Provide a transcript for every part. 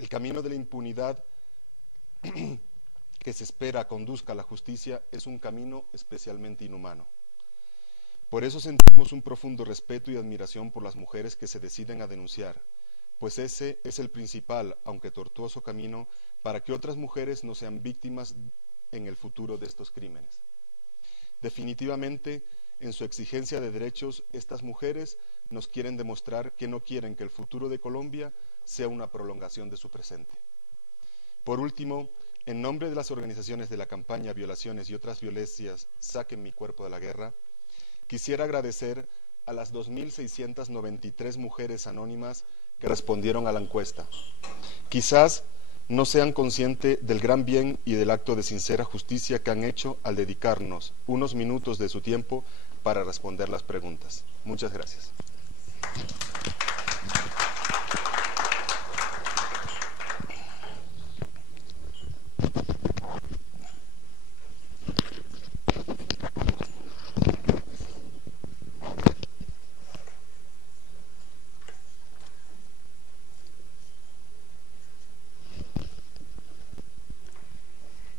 El camino de la impunidad que se espera conduzca a la justicia es un camino especialmente inhumano. Por eso sentimos un profundo respeto y admiración por las mujeres que se deciden a denunciar, pues ese es el principal, aunque tortuoso camino, para que otras mujeres no sean víctimas en el futuro de estos crímenes. Definitivamente, en su exigencia de derechos, estas mujeres nos quieren demostrar que no quieren que el futuro de Colombia sea una prolongación de su presente. Por último, en nombre de las organizaciones de la campaña Violaciones y otras violencias, Saquen mi cuerpo de la guerra, quisiera agradecer a las 2.693 mujeres anónimas que respondieron a la encuesta. Quizás no sean conscientes del gran bien y del acto de sincera justicia que han hecho al dedicarnos unos minutos de su tiempo para responder las preguntas. Muchas gracias.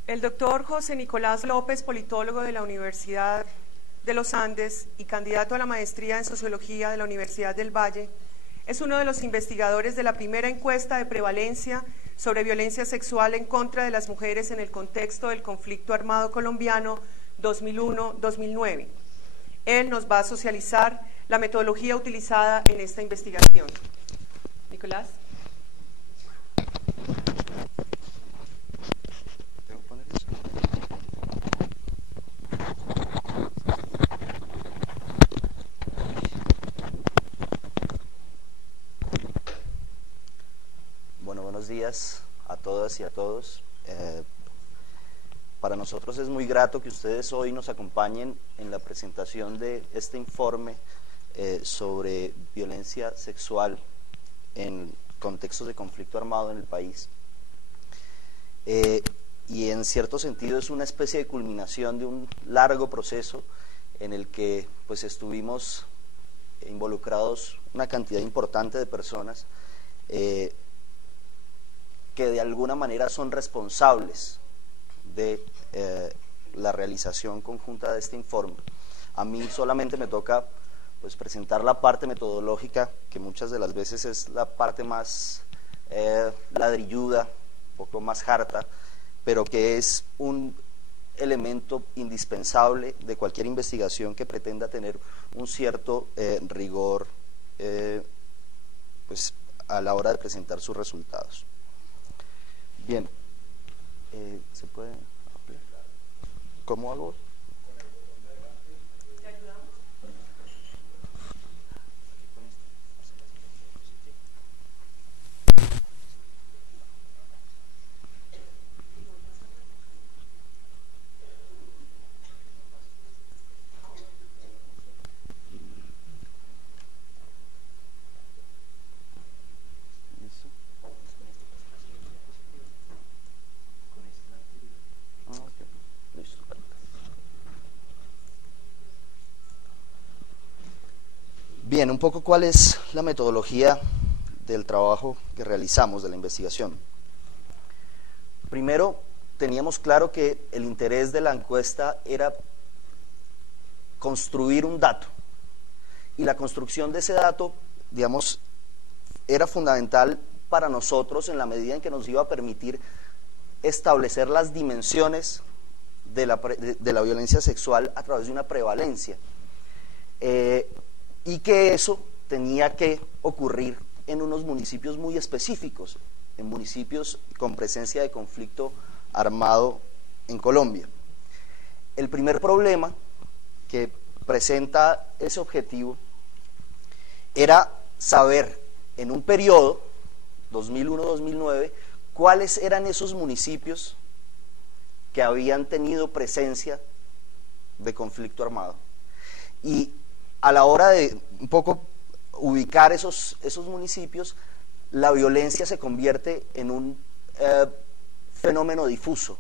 El doctor José Nicolás López, politólogo de la Universidad de los Andes y candidato a la maestría en Sociología de la Universidad del Valle, es uno de los investigadores de la primera encuesta de prevalencia sobre violencia sexual en contra de las mujeres en el contexto del conflicto armado colombiano 2001-2009. Él nos va a socializar la metodología utilizada en esta investigación. Nicolás. Buenos días a todas y a todos. Para nosotros es muy grato que ustedes hoy nos acompañen en la presentación de este informe sobre violencia sexual en contextos de conflicto armado en el país. Y en cierto sentido es una especie de culminación de un largo proceso en el que pues estuvimos involucrados una cantidad importante de personas que de alguna manera son responsables de la realización conjunta de este informe. A mí solamente me toca pues presentar la parte metodológica, que muchas de las veces es la parte más ladrilluda, un poco más harta, pero que es un elemento indispensable de cualquier investigación que pretenda tener un cierto rigor pues a la hora de presentar sus resultados. Bien, ¿se puede ampliar? ¿Cómo hago? ¿Te ayudamos? Bien, un poco cuál es la metodología del trabajo que realizamos, de la investigación. Primero, teníamos claro que el interés de la encuesta era construir un dato, y la construcción de ese dato, digamos, era fundamental para nosotros en la medida en que nos iba a permitir establecer las dimensiones de la violencia sexual a través de una prevalencia. Y que eso tenía que ocurrir en unos municipios muy específicos, en municipios con presencia de conflicto armado en Colombia. El primer problema que presenta ese objetivo era saber en un periodo 2001-2009 cuáles eran esos municipios que habían tenido presencia de conflicto armado. Y a la hora de un poco ubicar esos municipios, la violencia se convierte en un fenómeno difuso.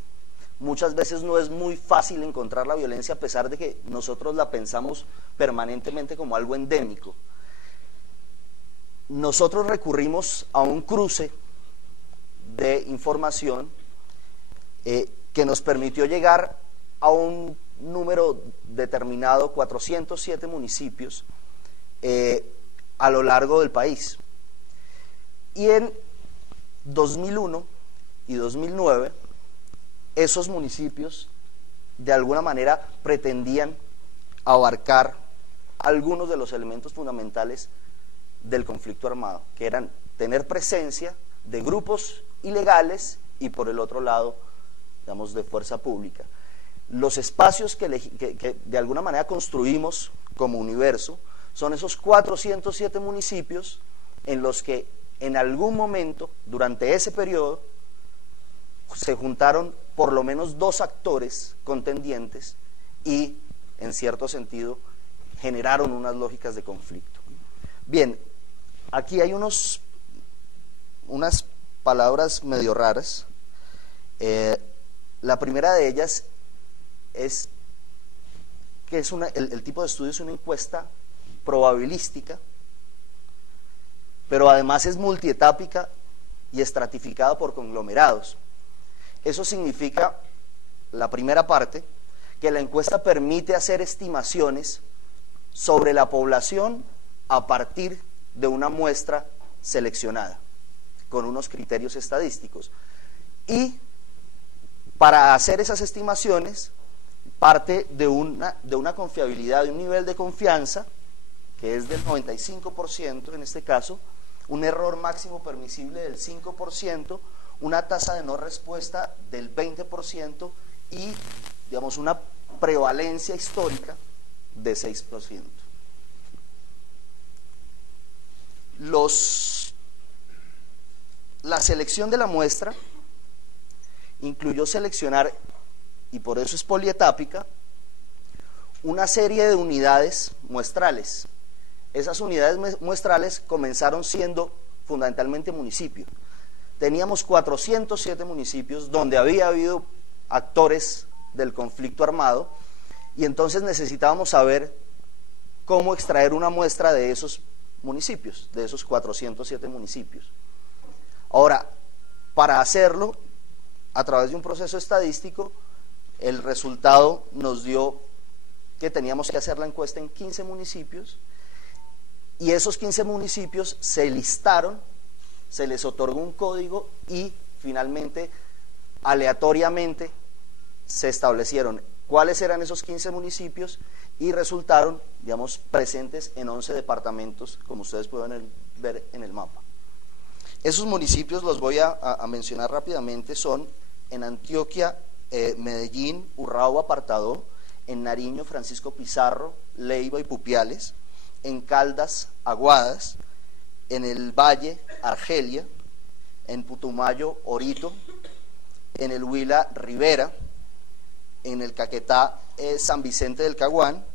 Muchas veces no es muy fácil encontrar la violencia a pesar de que nosotros la pensamos permanentemente como algo endémico. Nosotros recurrimos a un cruce de información que nos permitió llegar a un número determinado, 407 municipios a lo largo del país. Y en 2001 y 2009, esos municipios de alguna manera pretendían abarcar algunos de los elementos fundamentales del conflicto armado, que eran tener presencia de grupos ilegales y por el otro lado, digamos, de fuerza pública. Los espacios que de alguna manera construimos como universo son esos 407 municipios en los que en algún momento, durante ese periodo, se juntaron por lo menos dos actores contendientes y, en cierto sentido, generaron unas lógicas de conflicto. Bien, aquí hay unas palabras medio raras. La primera de ellas es que el tipo de estudio es una encuesta probabilística, pero además es multietápica y estratificada por conglomerados. Eso significa, la primera parte, que la encuesta permite hacer estimaciones sobre la población a partir de una muestra seleccionada, con unos criterios estadísticos. Y para hacer esas estimaciones, parte de una confiabilidad, de un nivel de confianza, que es del 95% en este caso, un error máximo permisible del 5%, una tasa de no respuesta del 20% y, digamos, una prevalencia histórica de 6%. La selección de la muestra incluyó seleccionar, y por eso es polietápica, una serie de unidades muestrales. Esas unidades muestrales comenzaron siendo fundamentalmente municipios. Teníamos 407 municipios donde había habido actores del conflicto armado y entonces necesitábamos saber cómo extraer una muestra de esos municipios, de esos 407 municipios. Ahora, para hacerlo, a través de un proceso estadístico, el resultado nos dio que teníamos que hacer la encuesta en 15 municipios y esos 15 municipios se listaron, se les otorgó un código y finalmente, aleatoriamente, se establecieron cuáles eran esos 15 municipios y resultaron, digamos, presentes en 11 departamentos, como ustedes pueden ver en el mapa. Esos municipios los voy a mencionar rápidamente, son en Antioquia, Medellín, Urrao, Apartadó, en Nariño, Francisco Pizarro, Leiva y Pupiales, en Caldas, Aguadas, en el Valle, Argelia, en Putumayo, Orito, en el Huila, Rivera, en el Caquetá, San Vicente del Caguán,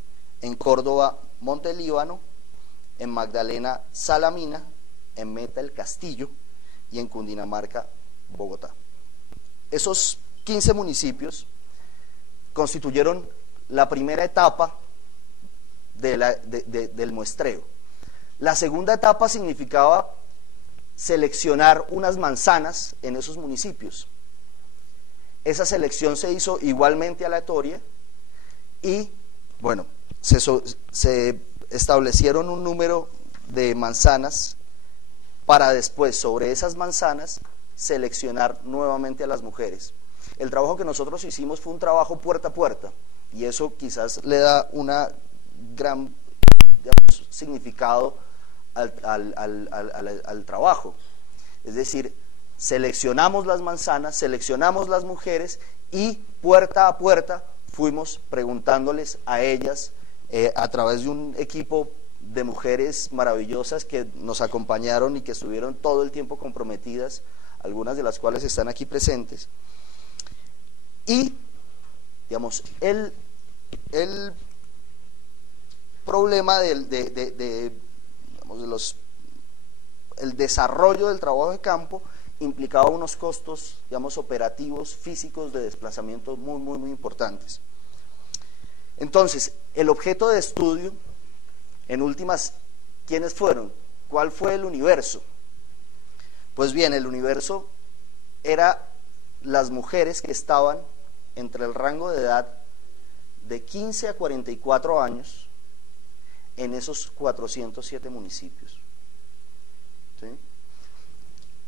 en Córdoba, Montelíbano, en Magdalena, Salamina, en Meta, El Castillo y en Cundinamarca, Bogotá. Esos 15 municipios constituyeron la primera etapa del muestreo. La segunda etapa significaba seleccionar unas manzanas en esos municipios. Esa selección se hizo igualmente aleatoria y, bueno, se establecieron un número de manzanas para después, sobre esas manzanas, seleccionar nuevamente a las mujeres. El trabajo que nosotros hicimos fue un trabajo puerta a puerta y eso quizás le da una gran, digamos, significado al trabajo. Es decir, seleccionamos las manzanas, seleccionamos las mujeres y puerta a puerta fuimos preguntándoles a ellas a través de un equipo de mujeres maravillosas que nos acompañaron y que estuvieron todo el tiempo comprometidas, algunas de las cuales están aquí presentes. Y, digamos, el problema el desarrollo del trabajo de campo implicaba unos costos, digamos, operativos, físicos, de desplazamiento muy importantes. Entonces, el objeto de estudio, en últimas, ¿quiénes fueron? ¿Cuál fue el universo? Pues bien, el universo era las mujeres que estaban entre el rango de edad de 15 a 44 años en esos 407 municipios. ¿Sí?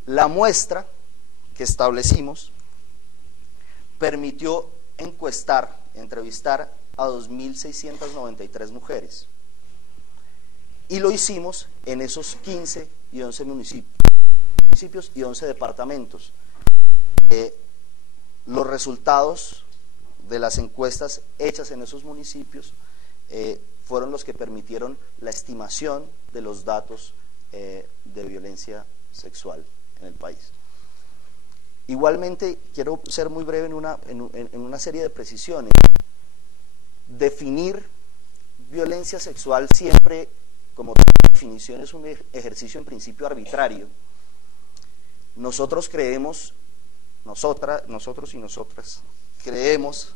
La muestra que establecimos permitió entrevistar a 2.693 mujeres, y lo hicimos en esos 15 y 11 municipios y 11 departamentos. Los resultados de las encuestas hechas en esos municipios fueron los que permitieron la estimación de los datos de violencia sexual en el país. Igualmente, quiero ser muy breve en una serie de precisiones. Definir violencia sexual siempre, como definición, es un ejercicio en principio arbitrario. Nosotros creemos, nosotros y nosotras, creemos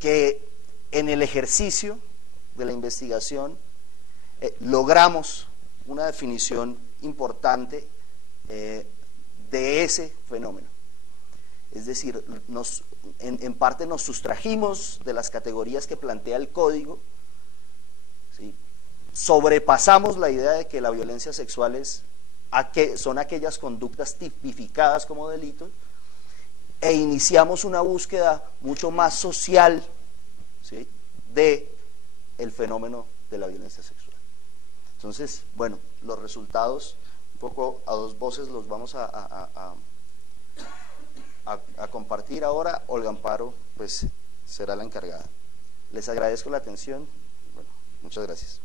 que en el ejercicio de la investigación logramos una definición importante de ese fenómeno. Es decir, en parte nos sustrajimos de las categorías que plantea el código, ¿sí? Sobrepasamos la idea de que la violencia sexual son aquellas conductas tipificadas como delitos, e iniciamos una búsqueda mucho más social, ¿sí?, de el fenómeno de la violencia sexual. Entonces, bueno, los resultados, un poco a dos voces, los vamos a compartir ahora. Olga Amparo, pues, será la encargada. Les agradezco la atención. Bueno, muchas gracias.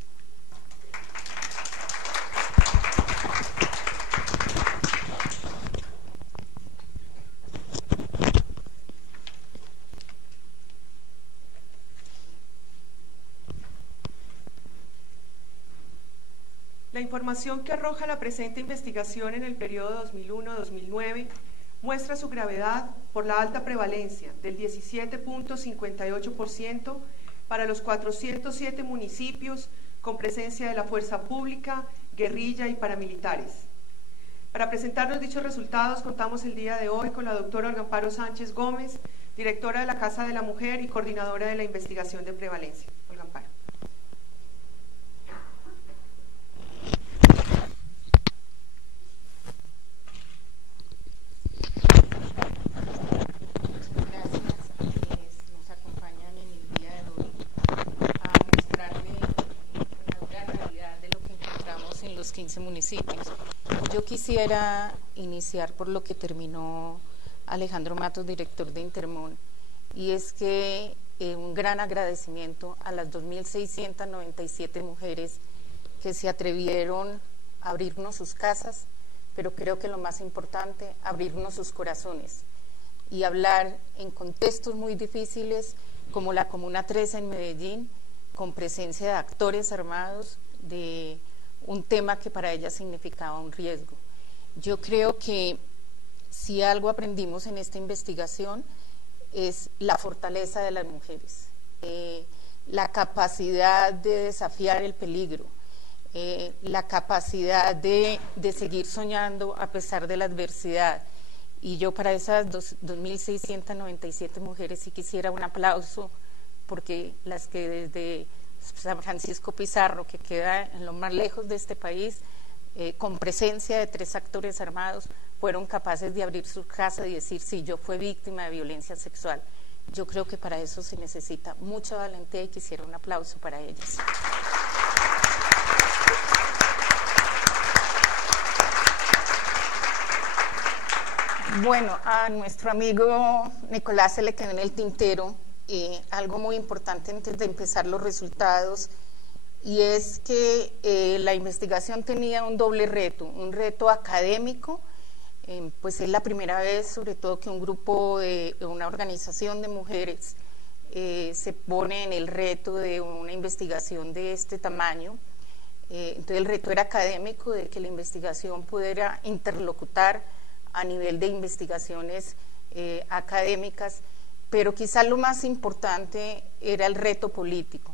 La información que arroja la presente investigación en el periodo 2001-2009 muestra su gravedad por la alta prevalencia del 17.58% para los 407 municipios con presencia de la fuerza pública, guerrilla y paramilitares. Para presentarnos dichos resultados contamos el día de hoy con la doctora Olga Amparo Sánchez Gómez, directora de la Casa de la Mujer y coordinadora de la investigación de prevalencia. Olga Amparo. Municipios. Yo quisiera iniciar por lo que terminó Alejandro Matos, director de Intermón, y es que un gran agradecimiento a las 2.697 mujeres que se atrevieron a abrirnos sus casas, pero creo que lo más importante, abrirnos sus corazones y hablar en contextos muy difíciles como la Comuna 13 en Medellín, con presencia de actores armados, de un tema que para ella significaba un riesgo. Yo creo que si algo aprendimos en esta investigación es la fortaleza de las mujeres, la capacidad de desafiar el peligro, la capacidad de seguir soñando a pesar de la adversidad. Y yo para esas 2.697 mujeres sí quisiera un aplauso, porque las que desde San Francisco Pizarro, que queda en lo más lejos de este país, con presencia de 3 actores armados, fueron capaces de abrir su casa y decir, sí, yo fui víctima de violencia sexual. Yo creo que para eso se necesita mucha valentía y quisiera un aplauso para ellas. Bueno, a nuestro amigo Nicolás se le quedó en el tintero algo muy importante antes de empezar los resultados, y es que la investigación tenía un doble reto, un reto académico, pues es la primera vez, sobre todo, que un grupo de una organización de mujeres se pone en el reto de una investigación de este tamaño. Entonces el reto era académico, de que la investigación pudiera interlocutar a nivel de investigaciones académicas, pero quizás lo más importante era el reto político,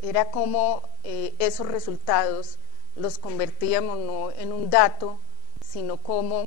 era cómo esos resultados los convertíamos no en un dato, sino cómo